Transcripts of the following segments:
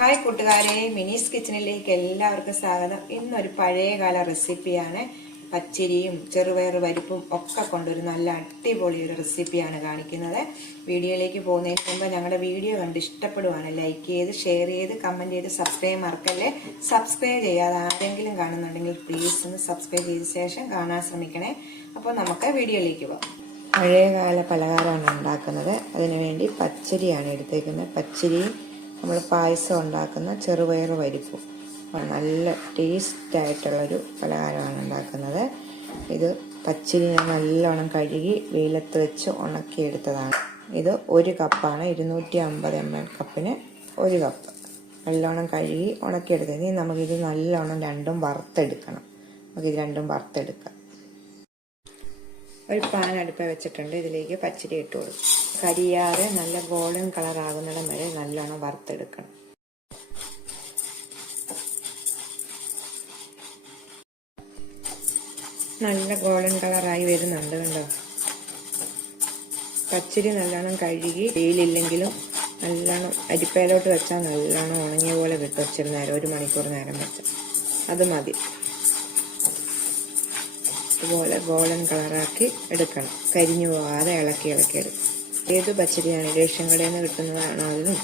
Hi കൂട്ടുകാരെ, മിനീസ് കിച്ചണിലേക്ക് എല്ലാവർക്കും സ്വാഗതം. ഇന്നൊരു പഴയകാല റെസിപ്പിയാണ്. പച്ചരിയും ചെറുപയർ പരിപ്പും ഒക്കെ കൊണ്ടൊരു നല്ല അടിപൊളി ഒരു റെസിപ്പിയാണ് കാണിക്കുന്നത്. വീഡിയോയിലേക്ക് പോകുന്നതിന് മുമ്പ് ഞങ്ങളുടെ വീഡിയോ കണ്ട് ഇഷ്ടപ്പെടുവാണ് ലൈക്ക് ചെയ്ത്, ഷെയർ ചെയ്ത്, കമന്റ് ചെയ്ത്, സബ്സ്ക്രൈബ് മറക്കല്ലേ. സബ്സ്ക്രൈബ് ചെയ്യാതെ ആരെങ്കിലും കാണുന്നുണ്ടെങ്കിൽ പ്ലീസ് ഒന്ന് സബ്സ്ക്രൈബ് ചെയ്ത ശേഷം കാണാൻ ശ്രമിക്കണേ. അപ്പോൾ നമുക്ക് വീഡിയോയിലേക്ക് പോകാം. പഴയകാല പലഹാരമാണ് ഉണ്ടാക്കുന്നത്. അതിനുവേണ്ടി പച്ചരിയാണ് എടുത്തേക്കുന്നത്. പച്ചരിയും നമ്മൾ പായസം ഉണ്ടാക്കുന്ന ചെറുപയർ പരിപ്പും നല്ല ടേസ്റ്റായിട്ടുള്ളൊരു പലഹാരമാണ് ഉണ്ടാക്കുന്നത്. ഇത് പച്ചരി ഞാൻ നല്ലോണം കഴുകി വെയിലത്ത് വെച്ച് ഉണക്കിയെടുത്തതാണ്. ഇത് 1 കപ്പാണ്. 250 ml കപ്പിന് 1 കപ്പ് നല്ലോണം കഴുകി ഉണക്കിയെടുത്തത്. ഇനി നമുക്കിത് നല്ലോണം രണ്ടും വറുത്തെടുക്കണം. നമുക്കിത് രണ്ടും വറുത്തെടുക്കാം. ഒരു പാൻ അടുപ്പ് വെച്ചിട്ടുണ്ട്. ഇതിലേക്ക് പച്ചരി ഇട്ട് കൊടുക്കും. കരിയാതെ നല്ല ഗോൾഡൻ കളർ ആകുന്നിടം വരെ നല്ലോണം വറുത്തെടുക്കണം. നല്ല ഗോൾഡൻ കളറായി വരുന്നുണ്ട്, കണ്ടോ. പച്ചരി നല്ലോണം കഴുകി വെയിലില്ലെങ്കിലും നല്ലോണം അരിപ്പയിലോട്ട് വെച്ചാൽ നല്ലോണം ഉണങ്ങിയ പോലെ കിട്ടും. ഇച്ചിരി നേരം, 1 മണിക്കൂർ നേരം വെച്ചാൽ അത് മതി. ഇതുപോലെ ഗോൾഡൻ കളറാക്കി എടുക്കണം. കരിഞ്ഞു പോകാതെ ഇളക്കി എടുക്കും. ഏത് പച്ചരിയാണ്, റേഷൻ കടയിൽ നിന്ന് കിട്ടുന്നതാണോ അതിനും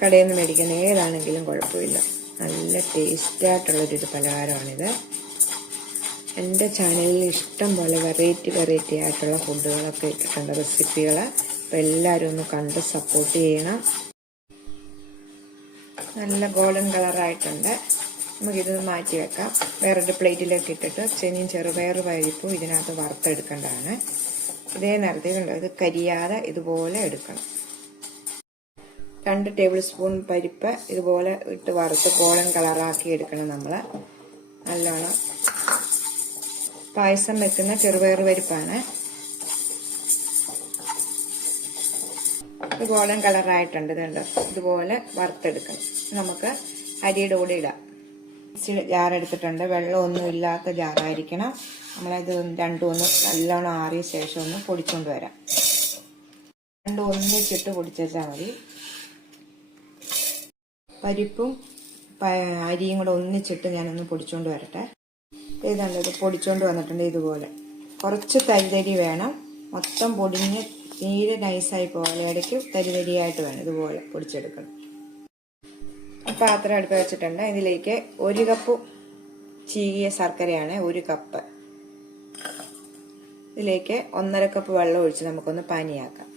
കടയിൽ നിന്ന് മേടിക്കുന്ന ഏതാണെങ്കിലും കുഴപ്പമില്ല. നല്ല ടേസ്റ്റായിട്ടുള്ളൊരു പലഹാരമാണിത്. എൻ്റെ ചാനലിൽ ഇഷ്ടം പോലെ വെറൈറ്റി ആയിട്ടുള്ള ഫുഡുകളൊക്കെ ഇട്ടിട്ടുണ്ട്, റെസിപ്പികൾ. അപ്പോൾ എല്ലാവരും ഒന്ന് കണ്ട് സപ്പോർട്ട് ചെയ്യണം. നല്ല ഗോൾഡൻ കളറായിട്ടുണ്ട്. നമുക്കിത് മാറ്റി വെക്കാം. വേറൊരു പ്ലേറ്റിലേക്ക് ഇട്ടിട്ട് ചെറുപയർ പരിപ്പും ഇതിനകത്ത് വറുത്തെടുക്കേണ്ടതാണ്. ഇതേ നേരത്തെ കണ്ടോ, ഇത് കരിയാതെ ഇതുപോലെ എടുക്കണം. 2 ടേബിൾ സ്പൂൺ പരിപ്പ് ഇതുപോലെ ഇട്ട് വറുത്ത് ഗോൾഡൻ കളറാക്കി എടുക്കണം. നമ്മൾ നല്ലോണം പായസം വെക്കുന്ന ചെറുപയർ പരിപ്പാണ്. ഇത് ഗോൾഡൻ കളറായിട്ടുണ്ട്. ഇതുണ്ട്, ഇതുപോലെ വറുത്തെടുക്കണം. നമുക്ക് അരിയുടെ കൂടെ ഇടാം. ജാർ എടുത്തിട്ടുണ്ട്. വെള്ളമൊന്നും ഇല്ലാത്ത ജാറായിരിക്കണം. നമ്മളത് രണ്ടും ഒന്ന് നല്ലോണം ആറിയ ശേഷം ഒന്ന് പൊടിച്ചുകൊണ്ട് വരാം. രണ്ടും ഒന്നിച്ചിട്ട് പൊടിച്ചാൽ മതി. പരിപ്പും അരിയും കൂടെ ഒന്നിച്ചിട്ട് ഞാനൊന്ന് പൊടിച്ചുകൊണ്ട് വരട്ടെ. ഇതുണ്ട്, ഇത് പൊടിച്ചുകൊണ്ട് വന്നിട്ടുണ്ട്. ഇതുപോലെ കുറച്ച് തരിതരി വേണം. മൊത്തം പൊടിഞ്ഞ് തീരെ നൈസായി പോലെ ഇടയ്ക്ക് തരിതരിയായിട്ട് വേണം. ഇതുപോലെ പൊടിച്ചെടുക്കണം. പാത്രം അടുപ്പ് വെച്ചിട്ടുണ്ട്. ഇതിലേക്ക് 1 കപ്പ് ചീകിയ ശർക്കരയാണ്, 1 കപ്പ്. ഇതിലേക്ക് 1.5 കപ്പ് വെള്ളം ഒഴിച്ച് നമുക്കൊന്ന് പാനിയാക്കാം.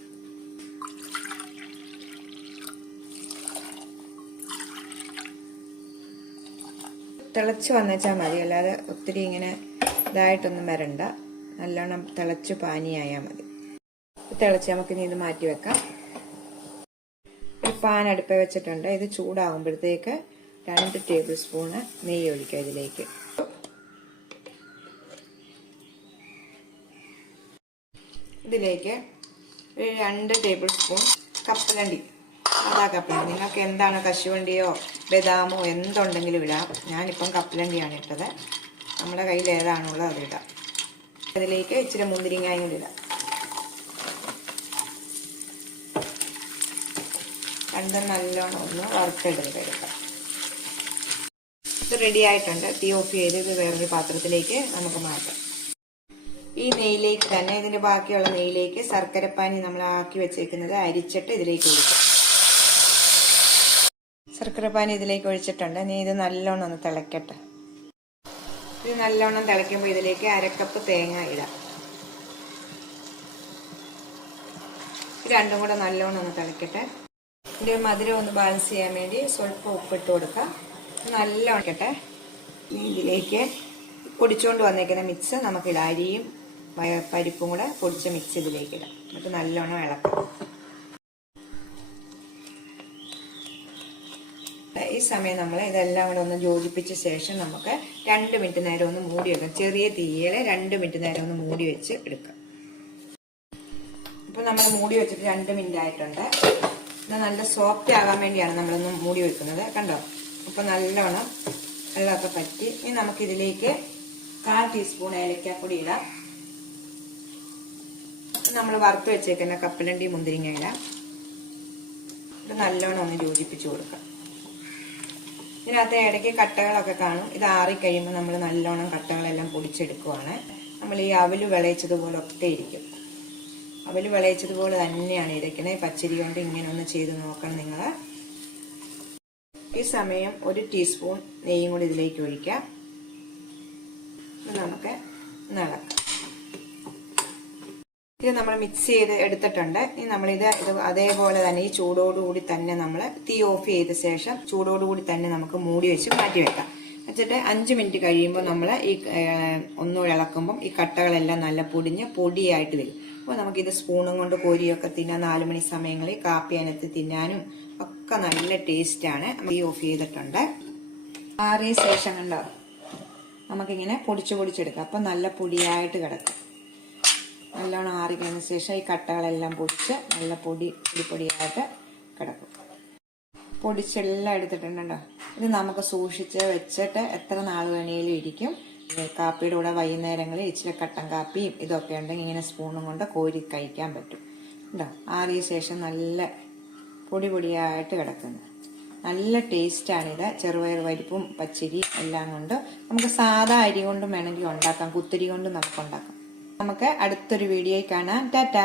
തിളച്ച് വന്നേച്ചാൽ മതി, അല്ലാതെ ഒത്തിരി ഇങ്ങനെ ഇതായിട്ടൊന്നും വരണ്ട. നല്ലോണം തിളച്ച് പാനിയായാൽ മതി. തിളച്ച് നമുക്കിനി ഇത് മാറ്റി വെക്കാം. പാൻ അടുപ്പ് വെച്ചിട്ടുണ്ട്. ഇത് ചൂടാകുമ്പോഴത്തേക്ക് 2 ടേബിൾ സ്പൂണ് നെയ്യ് ഒഴിക്കുക. ഇതിലേക്ക് ഇതിലേക്ക് 2 ടേബിൾ സ്പൂൺ കപ്പലണ്ടി, അതാ കപ്പലണ്ടി. നിങ്ങൾക്ക് എന്താണ്, കശുവണ്ടിയോ ബദാമോ എന്തുണ്ടെങ്കിലും ഇടാം. ഞാനിപ്പം കപ്പലണ്ടിയാണ് ഇട്ടത്. നമ്മുടെ കയ്യിൽ ഏതാണുള്ളത് അത് ഇടാം. അതിലേക്ക് ഇച്ചിരി മുന്തിരിങ്ങായും കൂടി ഇടാം. രണ്ടും നല്ലോണം ഒന്ന് വറുത്തെടുക്കാം. ഇത് റെഡി ആയിട്ടുണ്ട്. തീ ഓഫ് ചെയ്ത് ഇത് വേറൊരു പാത്രത്തിലേക്ക് നമുക്ക് മാറ്റാം. ഈ നെയ്യിലേക്ക് തന്നെ, ഇതിന്റെ ബാക്കിയുള്ള നെയ്യിലേക്ക് ശർക്കരപ്പാനി നമ്മൾ ആക്കി വെച്ചേക്കുന്നത് അരിച്ചിട്ട് ഇതിലേക്ക് ഒഴിക്കാം. ശർക്കരപ്പാനി ഇതിലേക്ക് ഒഴിച്ചിട്ടുണ്ട്. ഇനി ഇത് നല്ലോണം ഒന്ന് തിളക്കട്ടെ. ഇത് നല്ലോണം തിളയ്ക്കുമ്പോൾ ഇതിലേക്ക് 1/2 കപ്പ് തേങ്ങ ഇടാം. രണ്ടും കൂടെ നല്ലോണം ഒന്ന് തിളക്കട്ടെ. ഇതിൻ്റെ മധുരം ഒന്ന് ബാലൻസ് ചെയ്യാൻ വേണ്ടി സ്വല്പം ഉപ്പിട്ട് കൊടുക്കാം. നല്ലോണം ഇടട്ടെ. ഇതിലേക്ക് പൊടിച്ചുകൊണ്ട് വന്നേക്കുന്ന മിക്സ് നമുക്കിടാം. അരിയും പരിപ്പും കൂടെ പൊടിച്ച മിക്സ് ഇതിലേക്ക് ഇടാം. എന്നിട്ട് നല്ലോണം ഇളക്കാം. ഈ സമയം നമ്മൾ ഇതെല്ലാം കൂടെ ഒന്ന് യോജിപ്പിച്ച ശേഷം നമുക്ക് 2 മിനിറ്റ് നേരം ഒന്ന് മൂടി വെക്കാം. ചെറിയ തീയിൽ 2 മിനിറ്റ് നേരം ഒന്ന് മൂടി വെച്ച് എടുക്കാം. അപ്പോൾ നമ്മൾ മൂടി വെച്ചിട്ട് 2 മിനിറ്റ് ആയിട്ടുണ്ട്. ഇത് നല്ല സോഫ്റ്റ് ആകാൻ വേണ്ടിയാണ് നമ്മളൊന്ന് മൂടി വെക്കുന്നത്, കണ്ടോ. അപ്പോൾ നല്ലോണം വെള്ളമൊക്കെ പറ്റി. ഇനി നമുക്കിതിലേക്ക് 1/4 ടീസ്പൂൺ ഏലക്കാപ്പൊടി ഇടാം. നമ്മൾ വറുത്ത് വെച്ചേക്കുന്ന കപ്പലണ്ടി മുന്തിരിങ്ങ ഇടാം. ഇത് നല്ലോണം ഒന്ന് യോജിപ്പിച്ചു കൊടുക്കാം. ഇതിനകത്ത് ഇടയ്ക്ക് കട്ടകളൊക്കെ കാണും. ഇത് ആറിക്കഴിയുമ്പോൾ നമ്മൾ നല്ലോണം കട്ടകളെല്ലാം പൊടിച്ചെടുക്കുവാണ്. നമ്മൾ ഈ അവല് വിളയിച്ചതുപോലെ ഒക്കെ ഇരിക്കും. അവല് വിളയിച്ചതുപോലെ തന്നെയാണ് ഇരിക്കുന്നത്. പച്ചരി കൊണ്ട് ഇങ്ങനെ ഒന്ന് ചെയ്ത് നോക്കണം നിങ്ങൾ. ഈ സമയം 1 ടീസ്പൂൺ നെയ്യും കൂടി ഇതിലേക്ക് ഒഴിക്കാം. നമുക്ക് ഇളക്കാം. ഇത് നമ്മൾ മിക്സ് ചെയ്ത് എടുത്തിട്ടുണ്ട്. ഇനി നമ്മളിത് അതേപോലെ തന്നെ ഈ ചൂടോടുകൂടി തന്നെ നമ്മൾ തീ ഓഫ് ചെയ്ത ശേഷം ചൂടോടുകൂടി തന്നെ നമുക്ക് മൂടി വെച്ച് മാറ്റി വെക്കാം. വെച്ചിട്ട് 5 മിനിറ്റ് കഴിയുമ്പോൾ നമ്മൾ ഈ ഒന്നുകൂടി ഇളക്കുമ്പം ഈ കട്ടകളെല്ലാം നല്ല പൊടിഞ്ഞ് പൊടിയായിട്ട് വരും. അപ്പോൾ നമുക്കിത് സ്പൂണും കൊണ്ട് കോരിയൊക്കെ തിന്നാൻ 4 മണി സമയങ്ങളിൽ കാപ്പി അതിനകത്ത് തിന്നാനും ഒക്കെ നല്ല ടേസ്റ്റാണ്. തീ ഓഫ് ചെയ്തിട്ടുണ്ട്. ആറിയ ശേഷം കണ്ടോ നമുക്കിങ്ങനെ പൊടിച്ചെടുക്കാം. അപ്പം നല്ല പൊടിയായിട്ട് കിടക്കും. നല്ലോണം ആറിക്കഴിഞ്ഞ ശേഷം ഈ കട്ടകളെല്ലാം പൊടിച്ച് നല്ല പൊടിയായിട്ട് കിടക്കും. പൊടിച്ചെല്ലാം എടുത്തിട്ടുണ്ടോ. ഇത് നമുക്ക് സൂക്ഷിച്ച് വെച്ചിട്ട് എത്ര നാൾ വേണേലും ഇരിക്കും. കാപ്പിയുടെ കൂടെ വൈകുന്നേരങ്ങളിൽ ഇച്ചിരി കട്ടൻ കാപ്പിയും ഇതൊക്കെ ഉണ്ടെങ്കിൽ ഇങ്ങനെ സ്പൂണും കൊണ്ട് കോരി കഴിക്കാൻ പറ്റും. ഉണ്ടോ ആറിയ ശേഷം നല്ല പൊടിയായിട്ട് കിടക്കുന്നു. നല്ല ടേസ്റ്റാണിത്. ചെറുപയർ പരിപ്പും പച്ചരി എല്ലാം കൊണ്ട് നമുക്ക് സാധാ അരി കൊണ്ടും വേണമെങ്കിൽ ഉണ്ടാക്കാം. കുത്തരി കൊണ്ടും നമുക്ക് ഉണ്ടാക്കാം. നമുക്ക് അടുത്തൊരു വീഡിയോയിൽ കാണാം. ടാറ്റാ.